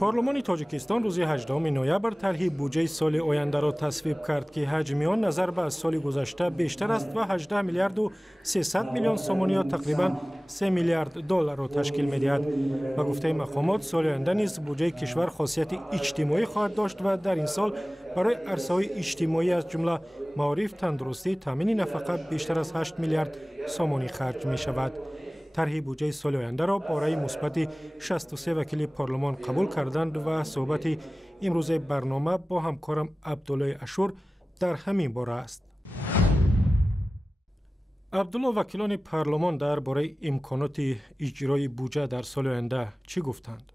پارلمان تاجیکستان روز 18 نوامبر طرح بودجه سال آینده را تصویب کرد که حجم آن نظر به سال گذشته بیشتر است و 18 میلیارد و 300 میلیون سوم یا تقریبا 3 میلیارد دلار را تشکیل می‌دهد. به گفته مقامات سال آینده نیز بودجه کشور خاصیت اجتماعی خواهد داشت و در این سال برای عرصه‌های اجتماعی از جمله معارف، تندرستی، تامین نفقه بیشتر از 8 میلیارد سومانی خرج می‌شود. طرح بودجه سال آینده را با رأی مثبت 63 وکیل پارلمان قبول کردند و صحبت امروز برنامه با همکارم عبدالله اشور در همین باره است. عبدالله، وکیلان پارلمان درباره امکانات اجرای بودجه در سال آینده چی گفتند؟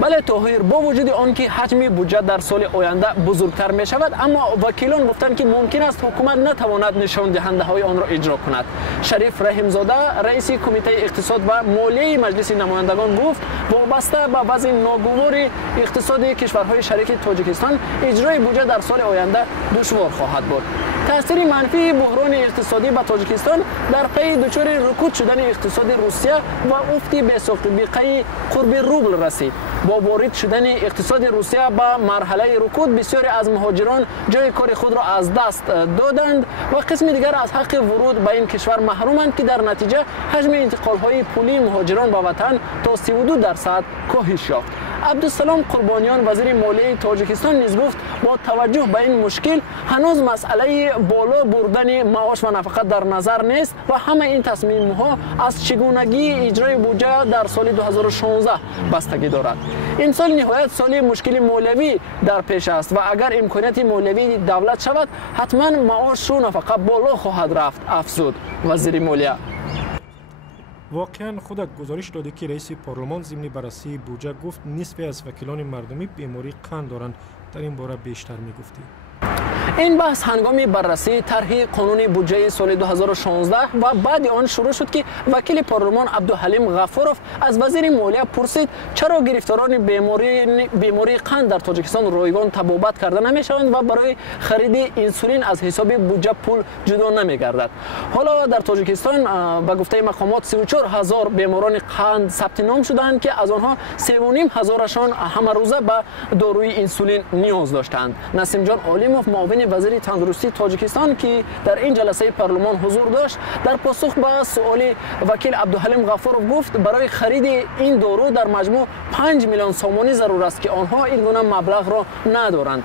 بله طاهر، با وجود آنکه حجم بودجه در سال آینده بزرگتر می شود، اما وکیلان گفتند که ممکن است حکومت نتواند نشان دهنده های آن را اجرا کند. شریف رحیمزاده رئیس کمیته اقتصاد و مالیه مجلس نمایندگان گفت وابسته به وضع ناگوار اقتصادی کشورهای شریک تاجیکستان اجرای بودجه در سال آینده دشوار خواهد بود. تاثیر منفی بحران اقتصادی به تاجیکستان در پی دچار رکود شدن اقتصاد روسیه و افت بی‌سابقه قرب روبل رسید. با وارد شدن اقتصاد روسیه به مرحله رکود، بسیاری از مهاجران جای کار خود را از دست دادند و قسم دیگر از حق ورود به این کشور محرومند که در نتیجه حجم انتقال‌های پولی مهاجران به وطن تا 32% کاهش یافت. عبدالسلام قربانیان وزیر مالیه تاجیکستان نیز گفت با توجه به این مشکل هنوز مسئله بالا بردن معاش و نفقه در نظر نیست و همه این تصمیم‌ها از چگونگی اجرای بودجه در سال 2016 بستگی دارد. این سال نهایت سال مشکل مالیوی در پیش است و اگر امکانات مالیوی دولت شود حتما معاش و نفقه بالا خواهد رفت، افزود وزیر مالیه. واقعا خودت گزارش داده که رئیس پارلمان ضمن بررسی بودجه گفت نصف از وکیلان مردمی بیماری قند دارند. در این باره بیشتر میگفتی؟ این بحث هنگام بررسی طرح قانون بودجه سال 2016 و بعد آن شروع شد که وکیل پارلمان عبدالحلیم غفورов از وزیر مالیه پرسید چرا گرفتاران بیماری قند در تاجیکستان رایگان طبابت کرده نمیشوند و برای خرید انسولین از حساب بودجه پول جدا نمیگردد. حالا در تاجیکستان به گفته مقامات 34000 بیماران قند ثبت نام شدند که از آنها 3500شان همه روزه به داروی انسولین نیاز داشتند. نسیم جان علیموف معاون وزیر تندرستی تاجیکستان که در این جلسه پارلمان حضور داشت در پاسخ به سؤال وکیل عبدالحلیم غفورov گفت برای خرید این دارو در مجموع 5 میلیون سومانی ضرور است که آنها این گونه مبلغ را ندارند.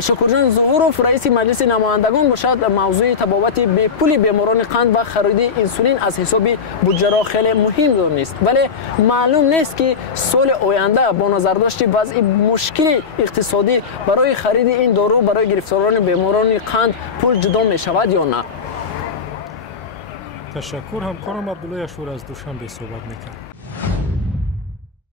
شکرجان ظهورov رئیس مجلس نمایندگان گوشد موضوع تبابت به پول بیماران قند و خرید انسولین از حساب بودجه را خیلی مهم دانست، ولی معلوم نیست که سال آینده با نظر داشت وضع مشکل اقتصادی برای خرید این دارو برای گرفتاران بیماران قند پول جدا می شود یا نه. تشکر. همکارم عبدالله اشور از دوشنبه صحبت میکرد.